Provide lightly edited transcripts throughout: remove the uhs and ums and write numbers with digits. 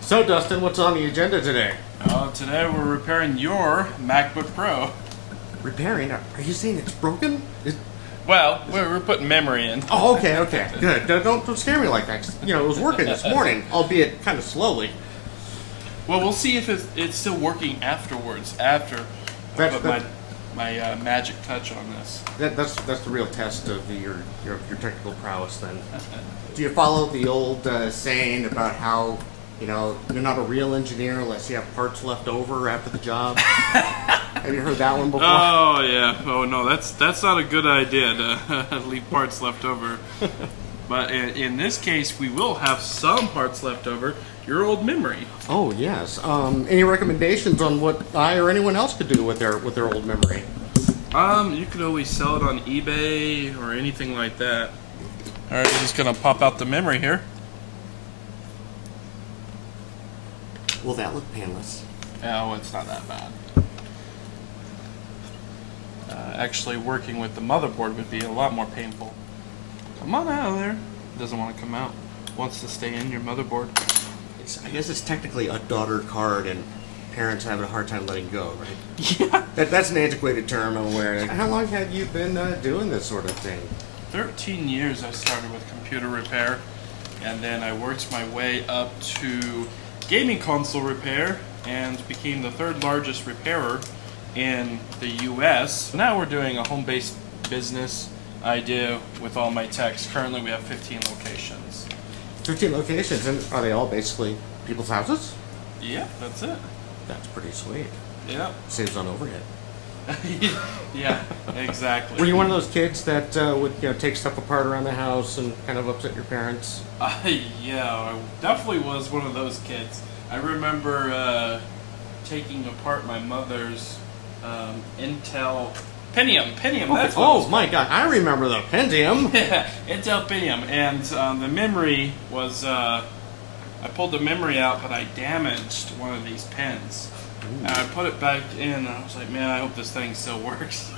So, Dustin, what's on the agenda today? Today we're repairing your MacBook Pro. Repairing? Are you saying it's broken? Well, we're putting memory in. Oh, okay, good. Don't scare me like that. You know, it was working this morning, albeit kind of slowly. Well, we'll see if it's still working afterwards, after I put my magic touch on this. That's the real test of your technical prowess, then. Do you follow the old saying about how, you know, you're not a real engineer unless you have parts left over after the job? Have you heard that one before? Oh, yeah. Oh, no, that's not a good idea to leave parts left over. But in this case, we will have some parts left over. Your old memory. Oh, yes. Any recommendations on what I or anyone else could do with their old memory? You could always sell it on eBay or anything like that. All right, I'm just gonna pop out the memory here. Will that look painless? Oh, it's not that bad. Actually, working with the motherboard would be a lot more painful. Come on out of there. It doesn't want to come out. It wants to stay in your motherboard. I guess it's technically a daughter card, and parents have a hard time letting go, right? Yeah. That's an antiquated term, I'm aware. How long have you been doing this sort of thing? 13 years I started with computer repair, and then I worked my way up to gaming console repair and became the third largest repairer in the US. Now we're doing a home-based business I do with all my techs. Currently we have 15 locations. 15 locations, and are they all basically people's houses? Yeah, that's it. That's pretty sweet. Yeah. Saves on overhead. Yeah, exactly. Were you one of those kids that would take stuff apart around the house and kind of upset your parents? Yeah, I definitely was one of those kids. I remember taking apart my mother's Intel Pentium. That's what oh my God, I remember the Pentium. Yeah, Intel Pentium, and the memory was. I pulled the memory out, but I damaged one of these pins. And I put it back in, and I was like, man, I hope this thing still works.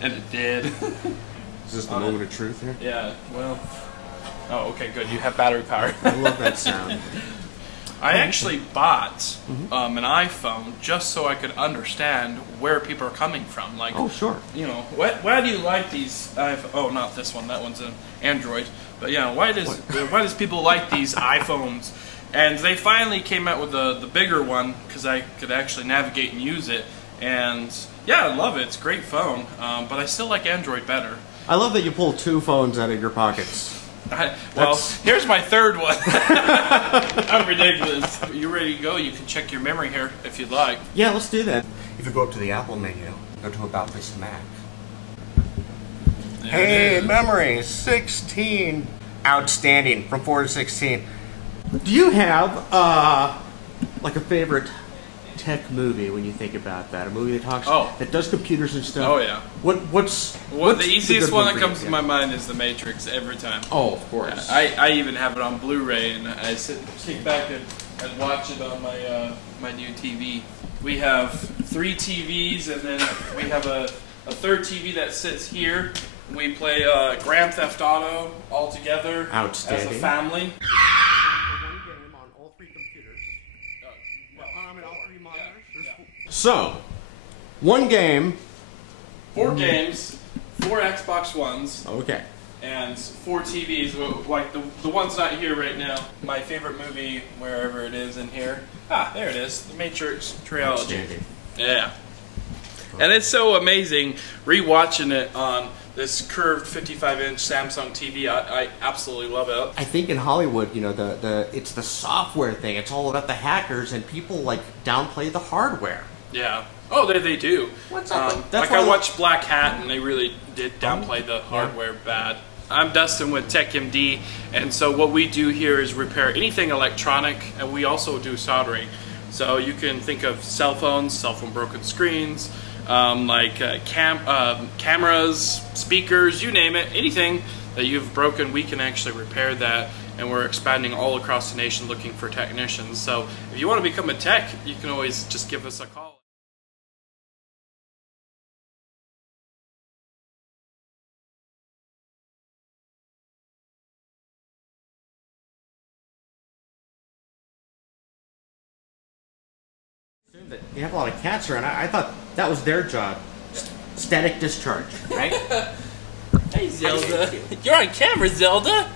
And it did. Is this the moment of truth here? Yeah, well. Oh, okay, good. You have battery power. I love that sound. I actually bought an iPhone just so I could understand where people are coming from. Like, oh, sure. You know, why do you like these oh, not this one. That one's an Android. But yeah, why does people like these iPhones? And they finally came out with the bigger one because I could actually navigate and use it. And yeah, I love it. It's a great phone. But I still like Android better. I love that you pull two phones out of your pockets. Well, here's my third one. I'm ridiculous. You ready to go? You can check your memory here if you'd like. Yeah, let's do that. If you go up to the Apple menu, go to About This Mac. Hey, memory, 16. Outstanding, from 4 to 16. Do you have, like a favorite tech movie when you think about that? A movie that does computers and stuff? Oh, yeah. What's the easiest one that comes to my mind is The Matrix every time. Oh, of course. I even have it on Blu-ray, and I sit back and watch it on my new TV. We have 3 TVs, and then we have a third TV that sits here. We play Grand Theft Auto all together as a family. So, one game. 4 games, 4 Xbox Ones. Okay. And 4 TVs, like the one's not here right now. My favorite movie, wherever it is in here. Ah, there it is. The Matrix Trilogy. Yeah. And it's so amazing rewatching it on this curved 55-inch Samsung TV. I absolutely love it. I think in Hollywood, you know, it's the software thing. It's all about the hackers, and people like downplay the hardware. Yeah. Oh, they do. What's up? Like I watched Black Hat, and they really did downplay the hardware bad. I'm Dustin with TechMD, and so what we do here is repair anything electronic, and we also do soldering. So you can think of cell phone broken screens, cameras, speakers, you name it, anything that you've broken, we can actually repair that, and we're expanding all across the nation looking for technicians. So if you want to become a tech, you can always just give us a call. you have a lot of cats around. I thought that was their job. Static discharge, right? Hey, Zelda. You're on camera, Zelda.